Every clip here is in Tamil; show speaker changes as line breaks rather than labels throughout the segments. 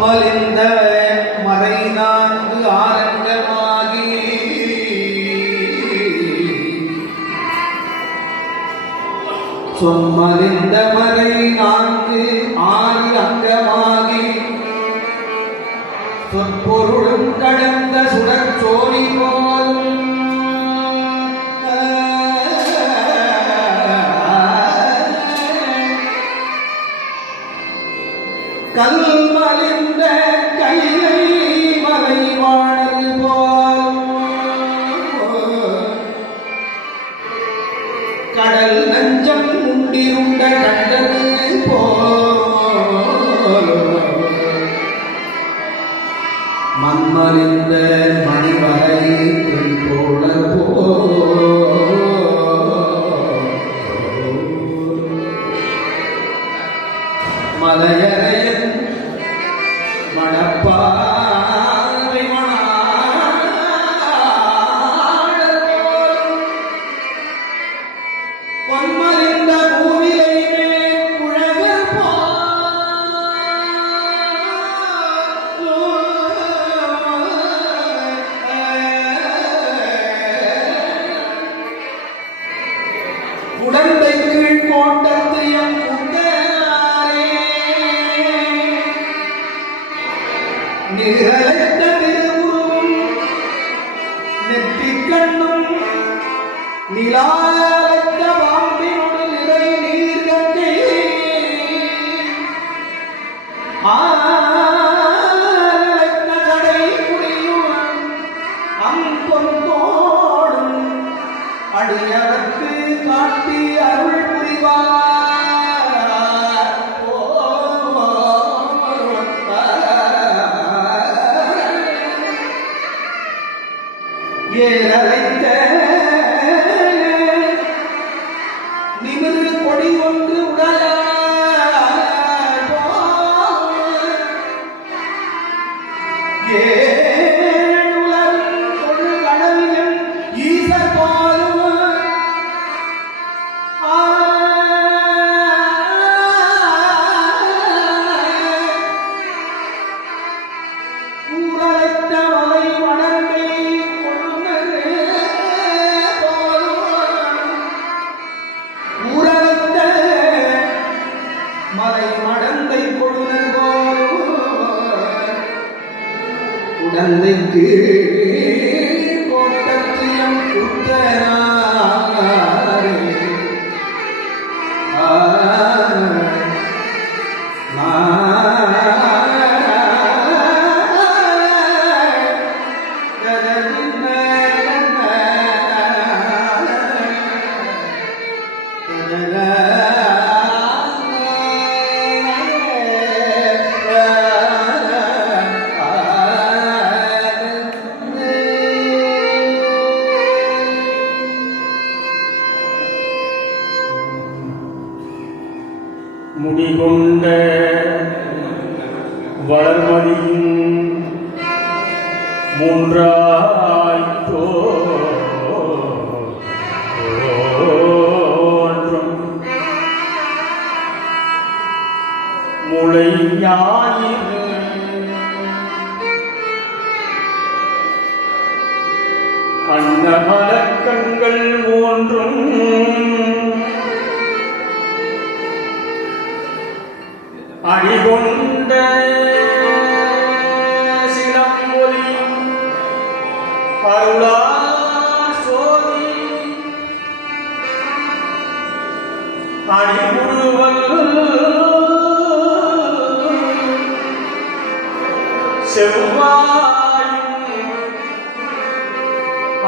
மலிந்த மறை நான்கு ஆரங்கமாகி. சொன்மலிந்த மறை நான்கு ஆறு அங்கமாகி. சொற்பொருளும் கடந்த சுடற்சோழி உண்டிருண்ட கண்டது போல. மண்மறிந்த மணிவரை பெண் போல. மலையறையன் மணப்பா I'm জীবন உடந்தைக்கு
முடிகொண்ட வளர்மதியும் மூன்றாய்த்தோ முளை ஞாயிறு அன்னமலக்கண்கள் மூன்றும் அருளா சோதி. அடிமுழுவல் செவ்வாயும்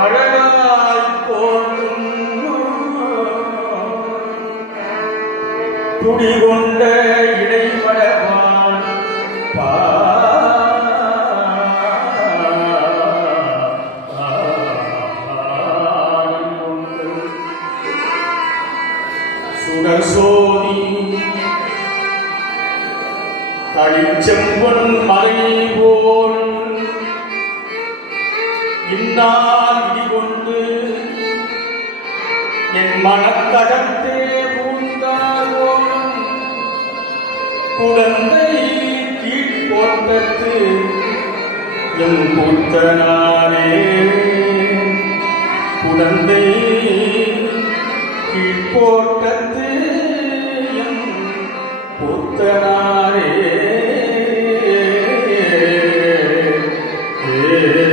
அழகாய் போன்றும் துடிகொண்ட இடைமடவான். சுடர் கழிச்செம்பன் மலை போல் இந்நாள் இடிகொண்டு என் மனக்கடத்தே பூந்தாரோடும் குழந்தை கீழ்போட்டத்து என் எம் குழந்தை கீழ்போட்டத்து என் புத்தனாரே Yeah.